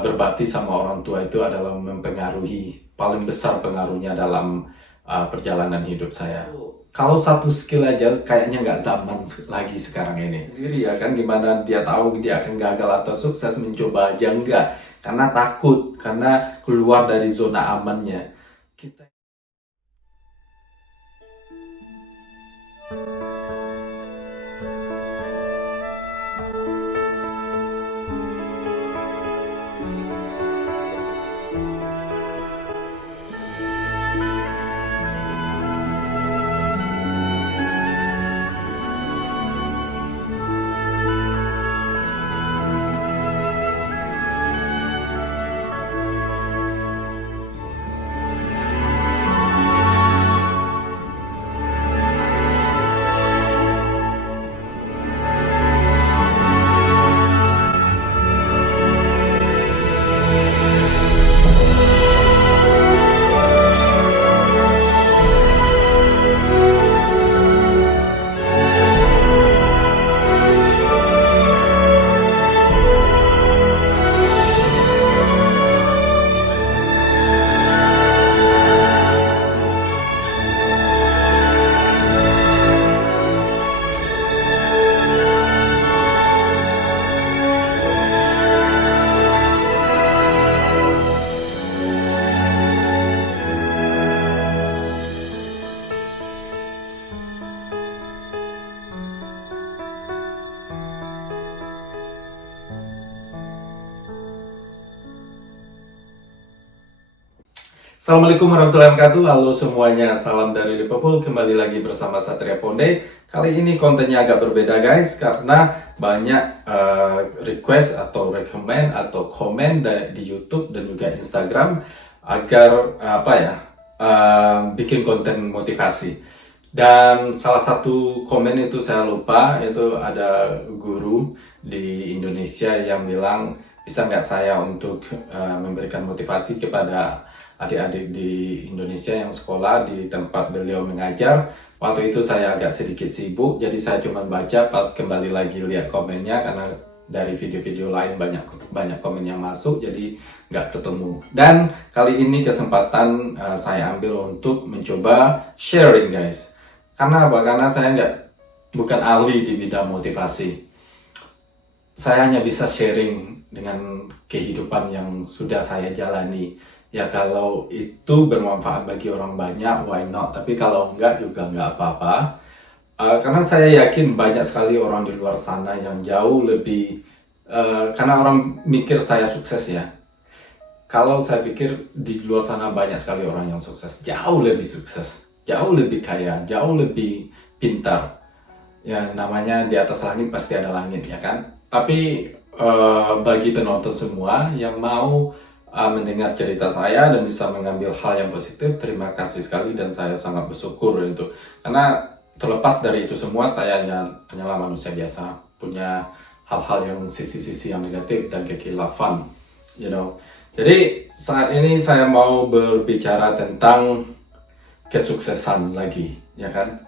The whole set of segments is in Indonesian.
berbakti sama orang tua itu adalah mempengaruhi, paling besar pengaruhnya dalam perjalanan hidup saya. Kalau satu skill aja kayaknya nggak zaman lagi sekarang ini. Sendiri ya kan, gimana dia tahu dia akan gagal atau sukses, mencoba aja enggak. Karena takut, karena keluar dari zona amannya. Kita Assalamualaikum warahmatullahi wabarakatuh. Halo semuanya, salam dari Liverpool. Kembali lagi bersama Satria Ponde. Kali ini kontennya agak berbeda guys, karena banyak request atau recommend atau komen di YouTube dan juga Instagram agar bikin konten motivasi. Dan salah satu komen itu saya lupa, itu ada guru di Indonesia yang bilang, bisa nggak saya untuk memberikan motivasi kepada adik-adik di Indonesia yang sekolah di tempat beliau mengajar. Waktu itu saya agak sedikit sibuk, jadi saya cuma baca, pas kembali lagi lihat komennya, karena dari video-video lain banyak komen yang masuk, jadi nggak ketemu. Dan kali ini kesempatan saya ambil untuk mencoba sharing guys. Karena apa? Karena saya bukan ahli di bidang motivasi. Saya hanya bisa sharing dengan kehidupan yang sudah saya jalani. Ya kalau itu bermanfaat bagi orang banyak, why not? Tapi kalau enggak juga enggak apa-apa. Karena saya yakin banyak sekali orang di luar sana yang jauh lebih, karena orang mikir saya sukses ya. Kalau saya pikir di luar sana banyak sekali orang yang sukses, jauh lebih sukses, jauh lebih kaya, jauh lebih pintar. Ya namanya di atas langit pasti ada langit ya kan. Tapi bagi penonton semua yang mau mendengar cerita saya dan bisa mengambil hal yang positif, terima kasih sekali dan saya sangat bersyukur itu. Karena terlepas dari itu semua, saya hanyalah manusia biasa, punya hal-hal yang sisi-sisi yang negatif dan kekhilafan, you know. Jadi saat ini saya mau berbicara tentang kesuksesan lagi, ya kan?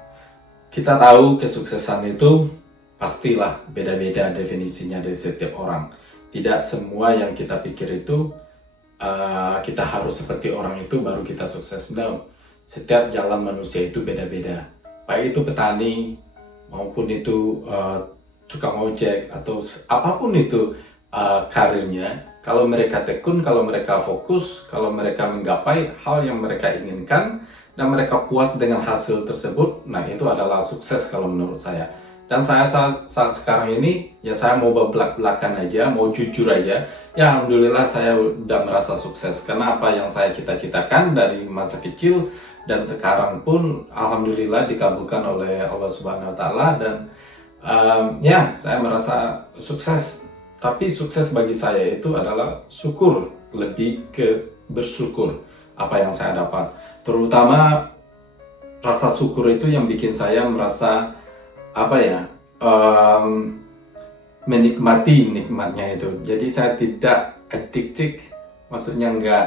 Kita tahu kesuksesan itu pastilah beda-beda definisinya dari setiap orang. Tidak semua yang kita pikir itu kita harus seperti orang itu baru kita sukses. No, setiap jalan manusia itu beda-beda. Baik itu petani maupun itu tukang ojek atau apapun itu karirnya. Kalau mereka tekun, kalau mereka fokus, kalau mereka menggapai hal yang mereka inginkan dan mereka puas dengan hasil tersebut, nah itu adalah sukses kalau menurut saya. Dan saya saat sekarang ini, ya saya mau belak-belakan aja, mau jujur aja. Ya alhamdulillah saya udah merasa sukses. Karena apa yang saya cita-citakan dari masa kecil dan sekarang pun alhamdulillah dikabulkan oleh Allah Subhanahu Wa Taala. Dan ya saya merasa sukses. Tapi sukses bagi saya itu adalah syukur, lebih ke bersyukur apa yang saya dapat. Terutama rasa syukur itu yang bikin saya merasa menikmati nikmatnya itu. Jadi saya tidak addicted, maksudnya nggak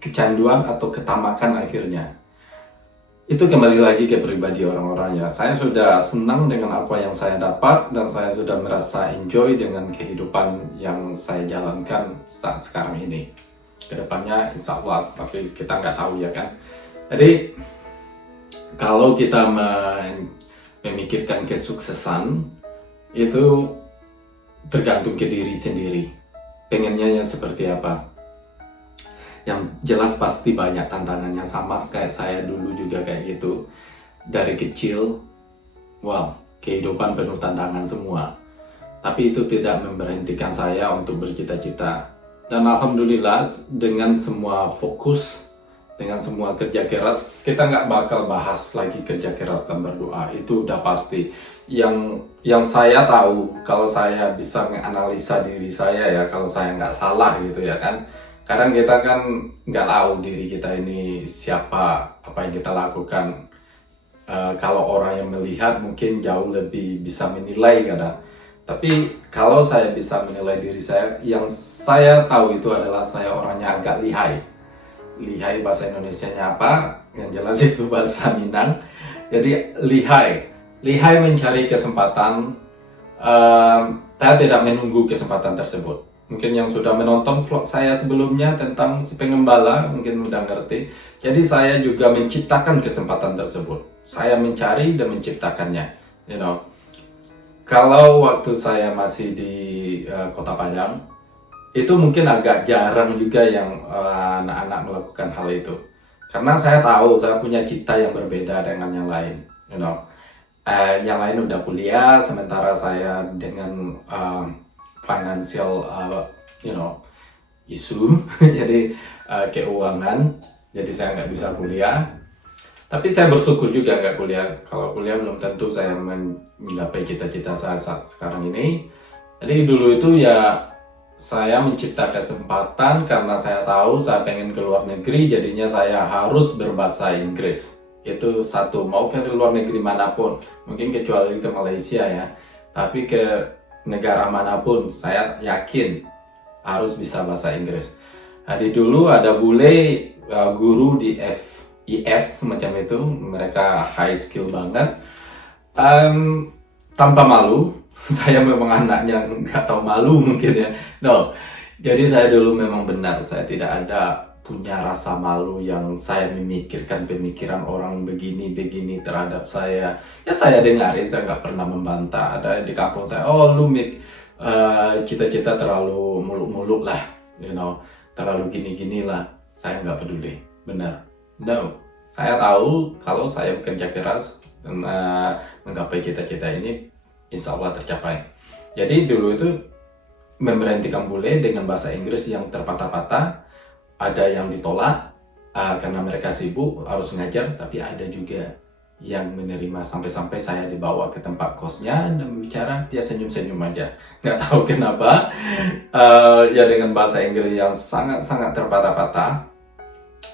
kecanduan atau ketamakan akhirnya. itu kembali lagi ke pribadi orang-orang ya. Saya sudah senang dengan apa yang saya dapat dan saya sudah merasa enjoy dengan kehidupan yang saya jalankan saat sekarang ini. Kedepannya insya Allah, tapi kita nggak tahu ya kan. Jadi kalau kita memikirkan kesuksesan itu tergantung ke diri sendiri. Pengennya yang seperti apa? Yang jelas pasti banyak tantangannya, sama kayak saya dulu juga kayak gitu. Dari kecil, wow, kehidupan penuh tantangan semua. Tapi itu tidak memberhentikan saya untuk bercita-cita. Dan alhamdulillah dengan semua fokus, dengan semua kerja keras, kita nggak bakal bahas lagi kerja keras dan berdoa. Itu udah pasti. Yang saya tahu, kalau saya bisa menganalisa diri saya ya, kalau saya nggak salah gitu ya kan. Kadang kita kan nggak tahu diri kita ini siapa, apa yang kita lakukan. Kalau orang yang melihat mungkin jauh lebih bisa menilai kadang. Tapi kalau saya bisa menilai diri saya, yang saya tahu itu adalah saya orangnya agak lihai. Lihai bahasa Indonesianya apa? Yang jelas itu bahasa Minang. Jadi lihai. Lihai mencari kesempatan. Saya tidak menunggu kesempatan tersebut. Mungkin yang sudah menonton vlog saya sebelumnya tentang si pengembala mungkin udah ngerti. Jadi saya juga menciptakan kesempatan tersebut. Saya mencari dan menciptakannya. You know, kalau waktu saya masih di Kota Padang, itu mungkin agak jarang juga yang anak-anak melakukan hal itu. Karena saya tahu saya punya cita yang berbeda dengan yang lain. You know, yang lain udah kuliah, sementara saya dengan financial isu jadi keuangan, jadi saya nggak bisa kuliah. Tapi saya bersyukur juga nggak kuliah. Kalau kuliah belum tentu saya menggapai cita-cita saya saat sekarang ini. Jadi dulu itu ya saya mencipta kesempatan karena saya tahu saya pengen ke luar negeri, jadinya saya harus berbahasa Inggris. Itu satu, mau ke luar negeri manapun, mungkin kecuali ke Malaysia ya, tapi ke negara manapun saya yakin harus bisa bahasa Inggris. Jadi dulu ada bule guru di FIF semacam itu, mereka high skill banget. Tanpa malu, saya memang anaknya nggak tahu malu mungkin ya. No, jadi saya dulu memang benar, saya tidak ada punya rasa malu yang saya memikirkan pemikiran orang begini-begini terhadap saya. Ya saya dengarin, saya nggak pernah membantah. Ada di kampung saya, oh lu cita-cita terlalu muluk-muluk lah, you know, terlalu gini-gini lah. Saya nggak peduli, benar. No, saya tahu kalau saya bekerja keras dan menggapai cita-cita ini, insya Allah tercapai. Jadi dulu itu memberhentikan bule dengan bahasa Inggris yang terpatah-patah. Ada yang ditolak karena mereka sibuk harus ngajar, tapi ada juga yang menerima, sampai-sampai saya dibawa ke tempat kosnya dan bicara, dia senyum-senyum aja, nggak tahu kenapa. Ya dengan bahasa Inggris yang sangat-sangat terpatah-patah.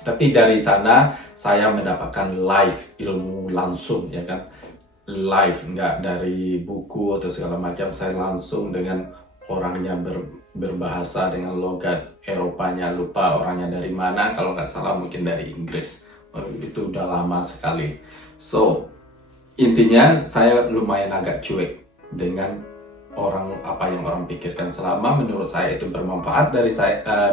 Tapi dari sana saya mendapatkan live ilmu langsung ya kan, live, nggak dari buku atau segala macam. Saya langsung dengan orangnya berbahasa dengan logat Eropanya, lupa orangnya dari mana, kalau nggak salah mungkin dari Inggris. Itu udah lama sekali. So intinya saya lumayan agak cuek dengan apa yang orang pikirkan, selama menurut saya itu bermanfaat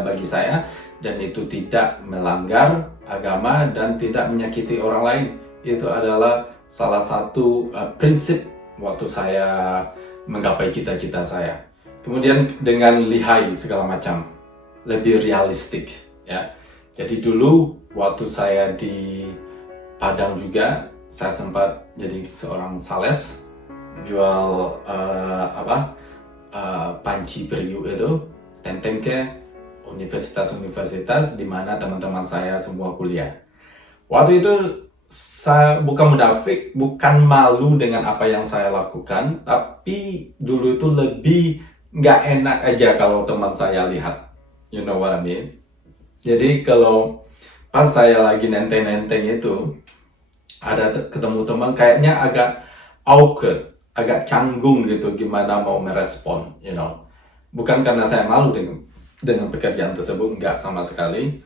bagi saya dan itu tidak melanggar agama dan tidak menyakiti orang lain. Itu adalah salah satu prinsip waktu saya menggapai cita-cita saya. Kemudian dengan lihai segala macam, lebih realistik ya. Jadi dulu waktu saya di Padang juga, saya sempat jadi seorang sales, jual panci periuk itu, tenteng ke universitas-universitas di mana teman-teman saya semua kuliah. Waktu itu saya bukan munafik, bukan malu dengan apa yang saya lakukan, tapi dulu itu lebih nggak enak aja kalau teman saya lihat, you know what I mean. Jadi kalau pas saya lagi nenteng-nenteng itu, ada ketemu teman kayaknya agak awkward, agak canggung gitu, gimana mau merespon, you know. Bukan karena saya malu dengan pekerjaan tersebut, nggak sama sekali.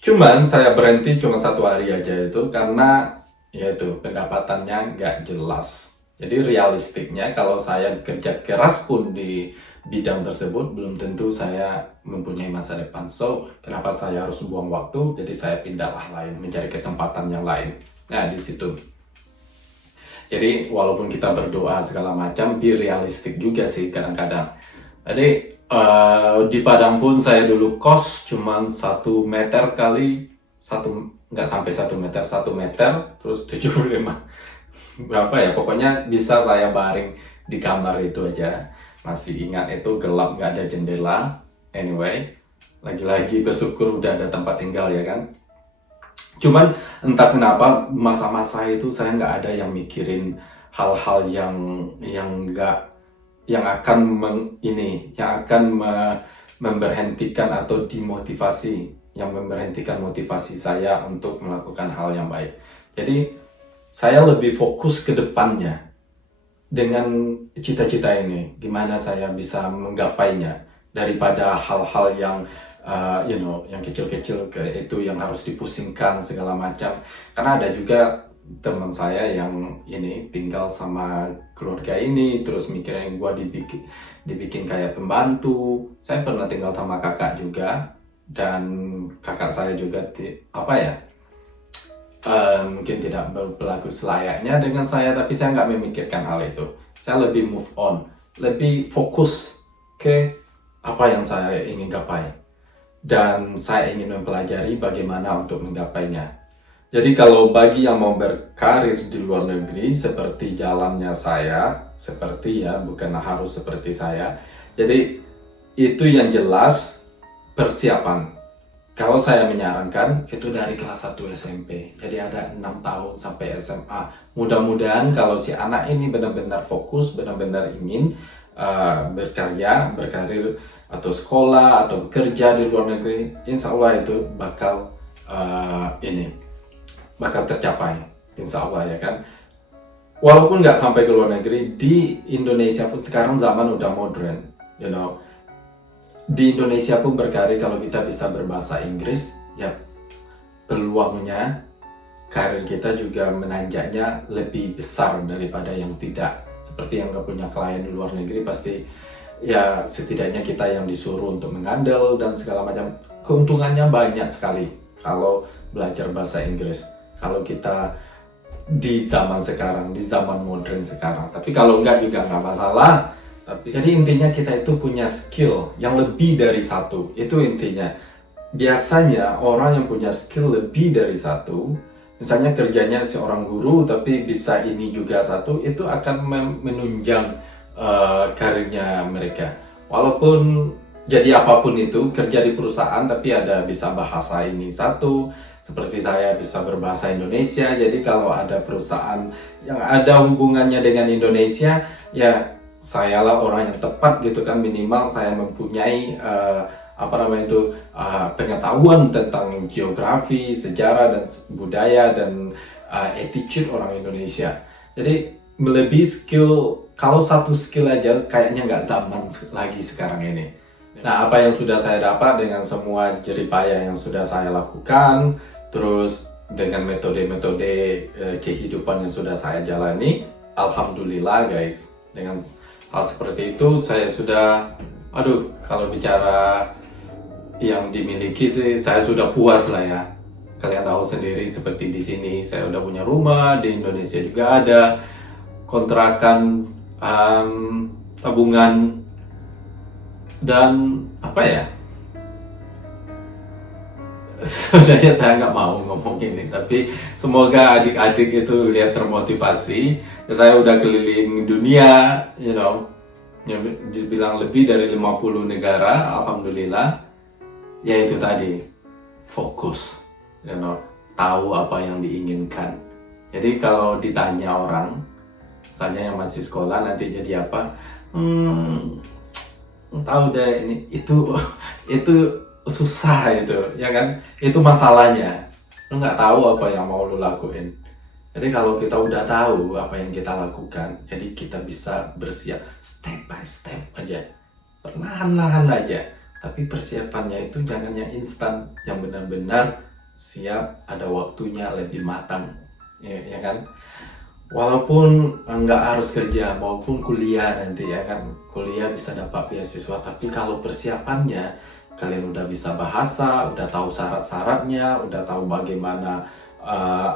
Cuman saya berhenti cuma 1 hari aja itu karena yaitu pendapatannya nggak jelas. Jadi realistiknya kalau saya kerja keras pun di bidang tersebut, belum tentu saya mempunyai masa depan. So, kenapa saya harus buang waktu? Jadi saya pindahlah lain, mencari kesempatan yang lain. Nah, di situ. Jadi, walaupun kita berdoa segala macam, be realistik juga sih kadang-kadang. Jadi, di Padang pun saya dulu kos cuman 1 meter kali nggak sampai 1 meter, 1 meter terus 75 berapa ya, pokoknya bisa saya baring di kamar itu aja. Masih ingat itu gelap, nggak ada jendela. Anyway, lagi-lagi bersyukur udah ada tempat tinggal ya kan. Cuman entah kenapa masa-masa itu saya nggak ada yang mikirin hal-hal yang akan memberhentikan atau dimotivasi, yang memberhentikan motivasi saya untuk melakukan hal yang baik. Jadi saya lebih fokus ke depannya dengan cita-cita ini, gimana saya bisa menggapainya daripada hal-hal yang yang kecil-kecil itu yang harus dipusingkan segala macam. Karena ada juga teman saya yang tinggal sama keluarga ini, terus mikirin gua dibikin kayak pembantu. Saya pernah tinggal sama kakak juga, dan kakak saya juga mungkin tidak berlaku selayaknya dengan saya, tapi saya nggak memikirkan hal itu. Saya lebih move on, lebih fokus ke apa yang saya ingin gapai, dan saya ingin mempelajari bagaimana untuk menggapainya. Jadi kalau bagi yang mau berkarir di luar negeri seperti jalannya saya, bukan harus seperti saya. Jadi itu yang jelas persiapan. Kalau saya menyarankan itu dari kelas 1 SMP. Jadi ada 6 tahun sampai SMA. Mudah-mudahan kalau si anak ini benar-benar fokus, benar-benar ingin berkarya, berkarir atau sekolah atau bekerja di luar negeri, insya Allah itu bakal tercapai, insya Allah ya kan. Walaupun nggak sampai ke luar negeri, di Indonesia pun sekarang zaman udah modern, di Indonesia pun berkarir kalau kita bisa berbahasa Inggris, ya peluangnya karir kita juga menanjaknya lebih besar daripada yang tidak. Seperti yang nggak punya klien di luar negeri, pasti ya setidaknya kita yang disuruh untuk mengandal dan segala macam. Keuntungannya banyak sekali kalau belajar bahasa Inggris. Kalau kita di zaman sekarang, di zaman modern sekarang. Tapi kalau enggak juga nggak masalah. Jadi intinya kita itu punya skill yang lebih dari satu. Itu intinya. Biasanya orang yang punya skill lebih dari satu, misalnya kerjanya seorang guru tapi bisa ini juga satu, itu akan menunjang karirnya mereka. Walaupun jadi apapun itu, kerja di perusahaan tapi ada bisa bahasa ini satu. Seperti saya bisa berbahasa Indonesia, jadi kalau ada perusahaan yang ada hubungannya dengan Indonesia, ya sayalah orang yang tepat gitu kan. Minimal saya mempunyai pengetahuan tentang geografi, sejarah dan budaya dan attitude orang Indonesia. Jadi melebihi skill, kalau satu skill aja kayaknya nggak zaman lagi sekarang ini. Nah, apa yang sudah saya dapat dengan semua jeripaya yang sudah saya lakukan, terus dengan metode-metode kehidupan yang sudah saya jalani, alhamdulillah guys, dengan hal seperti itu saya sudah, kalau bicara yang dimiliki sih saya sudah puas lah ya. Kalian tahu sendiri seperti di sini saya udah punya rumah, di Indonesia juga ada kontrakan, tabungan, dan sebenarnya saya nggak mau ngomong ini, tapi semoga adik-adik itu lihat termotivasi. Saya udah keliling dunia, dibilang lebih dari 50 negara, alhamdulillah. Ya itu tadi, fokus, tahu apa yang diinginkan. Jadi kalau ditanya orang, misalnya yang masih sekolah nanti jadi apa, tahu deh itu susah itu, ya kan? Itu masalahnya. Lu nggak tahu apa yang mau lu lakuin. Jadi kalau kita udah tahu apa yang kita lakukan, jadi kita bisa bersiap step by step aja, perlahan-lahan aja. Tapi persiapannya itu jangan yang instan, yang benar-benar siap, ada waktunya, lebih matang. ya kan. Walaupun nggak harus kerja maupun kuliah nanti ya kan, kuliah bisa dapat beasiswa, tapi kalau persiapannya kalian udah bisa bahasa, udah tahu syarat-syaratnya, udah tahu bagaimana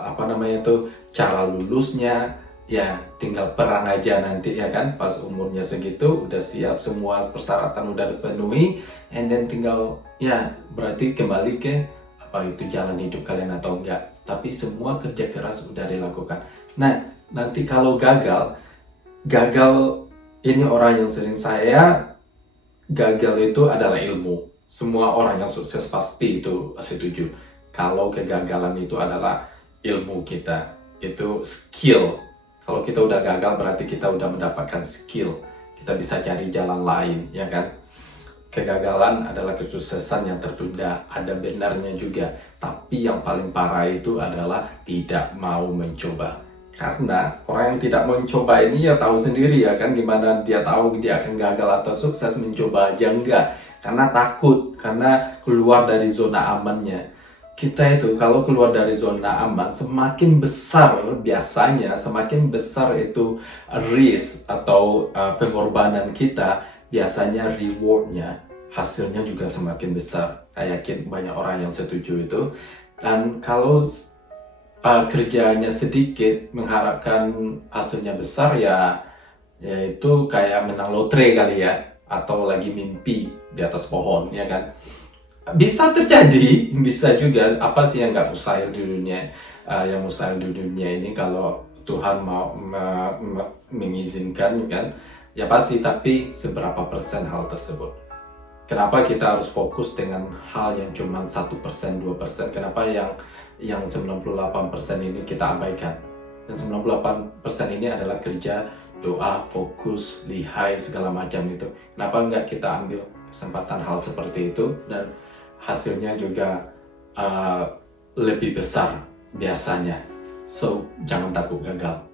apa namanya itu cara lulusnya, ya tinggal perang aja nanti ya kan, pas umurnya segitu udah siap semua persyaratan udah dipenuhi, and then tinggal ya berarti kembali ke apa itu jalan hidup kalian atau enggak, tapi semua kerja keras udah dilakukan. Nah, nanti kalau gagal ini orang yang sering saya, gagal itu adalah ilmu. Semua orang yang sukses pasti itu setuju. Kalau kegagalan itu adalah ilmu kita, itu skill. Kalau kita udah gagal berarti kita udah mendapatkan skill. Kita bisa cari jalan lain, ya kan? Kegagalan adalah kesuksesan yang tertunda, ada benarnya juga. Tapi yang paling parah itu adalah tidak mau mencoba. Karena orang yang tidak mencoba ini ya tahu sendiri ya kan, gimana dia tahu dia akan gagal atau sukses, mencoba aja enggak. Karena takut, karena keluar dari zona amannya. Kita itu kalau keluar dari zona aman, semakin besar biasanya, semakin besar itu risk atau pengorbanan kita, biasanya rewardnya, hasilnya juga semakin besar. Saya yakin banyak orang yang setuju itu. Dan kalau kerjanya sedikit mengharapkan hasilnya besar, ya itu kayak menang lotre kali ya, atau lagi mimpi di atas pohon ya kan. Bisa terjadi, bisa juga. Apa sih yang nggak mustahil di dunia? Yang mustahil di dunia ini kalau Tuhan mau mengizinkan kan, ya pasti. Tapi seberapa persen hal tersebut? Kenapa kita harus fokus dengan hal yang cuma 1%, 2%? Kenapa yang 98% ini kita abaikan? Dan 98% ini adalah kerja, doa, fokus, lihai, segala macam itu. Kenapa nggak kita ambil kesempatan hal seperti itu, dan hasilnya juga lebih besar biasanya. So, jangan takut gagal.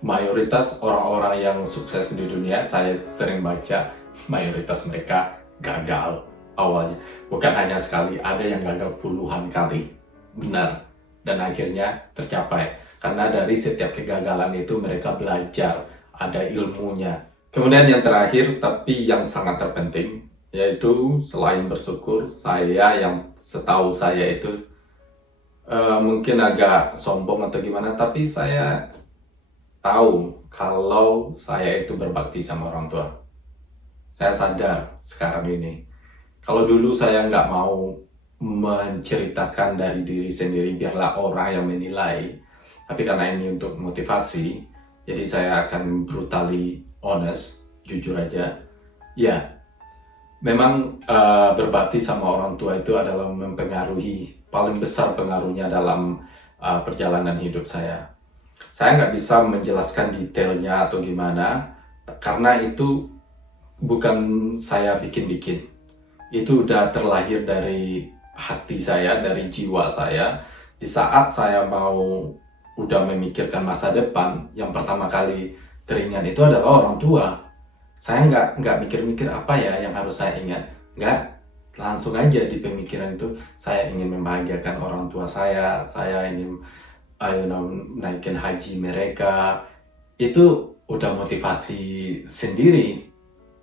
Mayoritas orang-orang yang sukses di dunia, saya sering baca, mayoritas mereka gagal awalnya. Bukan hanya sekali, ada yang gagal puluhan kali. Benar. Dan akhirnya tercapai. Karena dari setiap kegagalan itu mereka belajar, ada ilmunya. Kemudian yang terakhir, tapi yang sangat terpenting, yaitu selain bersyukur, saya yang setahu saya itu mungkin agak sombong atau gimana, tapi saya tahu kalau saya itu berbakti sama orang tua. Saya sadar sekarang ini, kalau dulu saya nggak mau menceritakan dari diri sendiri, biarlah orang yang menilai. Tapi karena ini untuk motivasi, jadi saya akan brutally honest, jujur aja. Ya, memang berbakti sama orang tua itu adalah mempengaruhi, paling besar pengaruhnya dalam perjalanan hidup saya. Saya nggak bisa menjelaskan detailnya atau gimana, karena itu bukan saya bikin-bikin. Itu udah terlahir dari hati saya, dari jiwa saya. Di saat saya mau udah memikirkan masa depan, yang pertama kali teringat itu adalah orang tua. Saya nggak mikir-mikir apa ya yang harus saya ingat. Nggak, langsung aja di pemikiran itu, saya ingin membahagiakan orang tua saya ingin naikin haji mereka. Itu udah motivasi sendiri.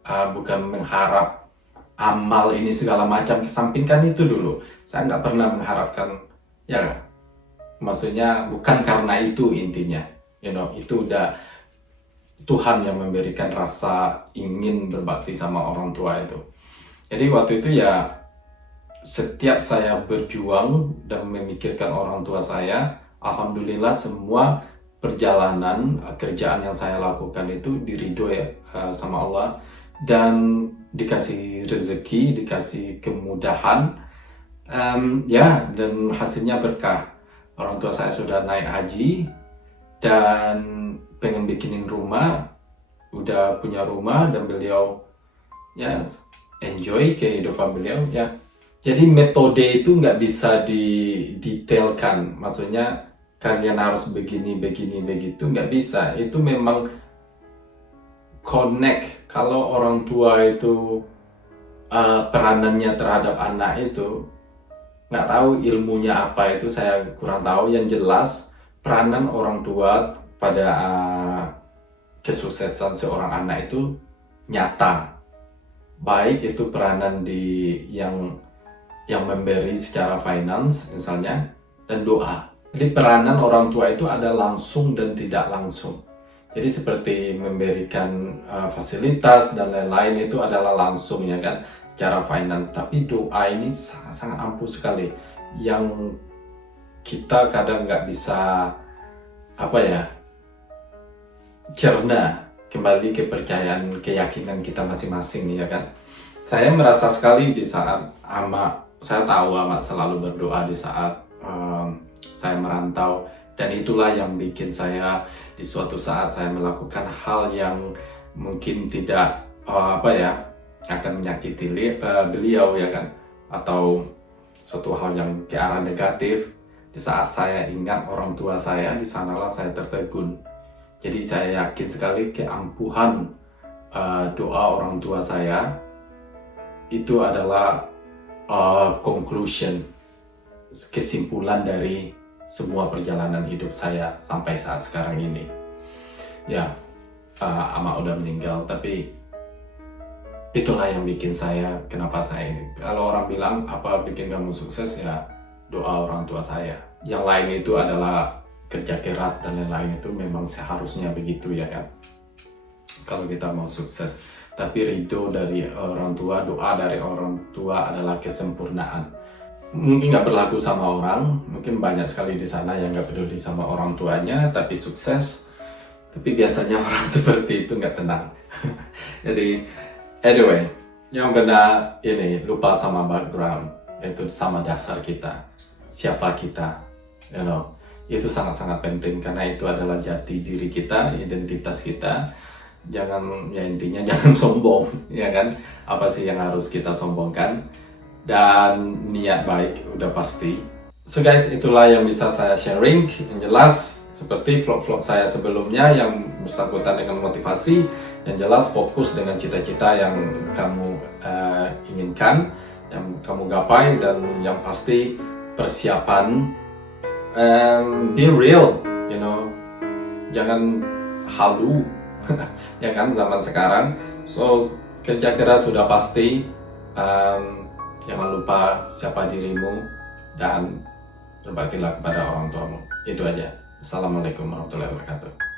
Bukan mengharap amal ini segala macam, kesampingkan itu dulu. Saya nggak pernah mengharapkan, ya maksudnya bukan karena itu intinya, itu udah Tuhan yang memberikan rasa ingin berbakti sama orang tua itu. Jadi waktu itu ya, setiap saya berjuang dan memikirkan orang tua saya, alhamdulillah semua perjalanan kerjaan yang saya lakukan itu diridhoi sama Allah, dan dikasih rezeki, dikasih kemudahan, ya, dan hasilnya berkah. Orang tua saya sudah naik haji dan pengen bikinin rumah, udah punya rumah, dan beliau ya enjoy kehidupan beliau ya. Jadi metode itu nggak bisa didetailkan, maksudnya kalian harus begini begitu, nggak bisa. Itu memang connect. Kalau orang tua itu peranannya terhadap anak itu, nggak tahu ilmunya apa, itu saya kurang tahu. Yang jelas peranan orang tua pada kesuksesan seorang anak itu nyata. Baik itu peranan yang memberi secara finance misalnya, dan doa. Jadi peranan orang tua itu ada langsung dan tidak langsung. Jadi seperti memberikan fasilitas dan lain-lain itu adalah langsung ya kan, secara finance. Tapi doa ini sangat-sangat ampuh sekali, yang kita kadang nggak bisa cerna kembali kepercayaan, keyakinan kita masing-masing ya kan. Saya merasa sekali di saat saya tahu Ama selalu berdoa di saat saya merantau, dan itulah yang bikin saya di suatu saat saya melakukan hal yang mungkin tidak akan menyakiti beliau ya kan, atau suatu hal yang ke arah negatif. Di saat saya ingat orang tua saya, di sanalah saya tertegun. Jadi saya yakin sekali keampuhan doa orang tua saya itu adalah conclusion, kesimpulan dari semua perjalanan hidup saya sampai saat sekarang ini. Ya, Ama udah meninggal, tapi itulah yang bikin saya, kenapa saya ini. Kalau orang bilang apa bikin kamu sukses, ya doa orang tua saya. Yang lain itu adalah kerja keras dan lain-lain, itu memang seharusnya begitu ya kan, kalau kita mau sukses. Tapi ridho dari orang tua, doa dari orang tua adalah kesempurnaan. Mungkin nggak berlaku sama orang, mungkin banyak sekali di sana yang nggak peduli sama orang tuanya tapi sukses. Tapi biasanya orang seperti itu nggak tenang. Jadi anyway, yang benar ini lupa sama background, itu sama dasar kita, siapa kita, itu sangat-sangat penting, karena itu adalah jati diri kita, identitas kita. Intinya jangan sombong ya kan, apa sih yang harus kita sombongkan, dan niat baik udah pasti. So guys, itulah yang bisa saya sharing. Yang jelas seperti vlog-vlog saya sebelumnya yang bersangkutan dengan motivasi, yang jelas fokus dengan cita-cita yang kamu inginkan, yang kamu gapai, dan yang pasti persiapan, be real, jangan halu ya kan zaman sekarang. So kerja keras sudah pasti, jangan lupa siapa dirimu dan berbaktilah kepada orang tuamu. Itu aja. Assalamualaikum warahmatullahi wabarakatuh.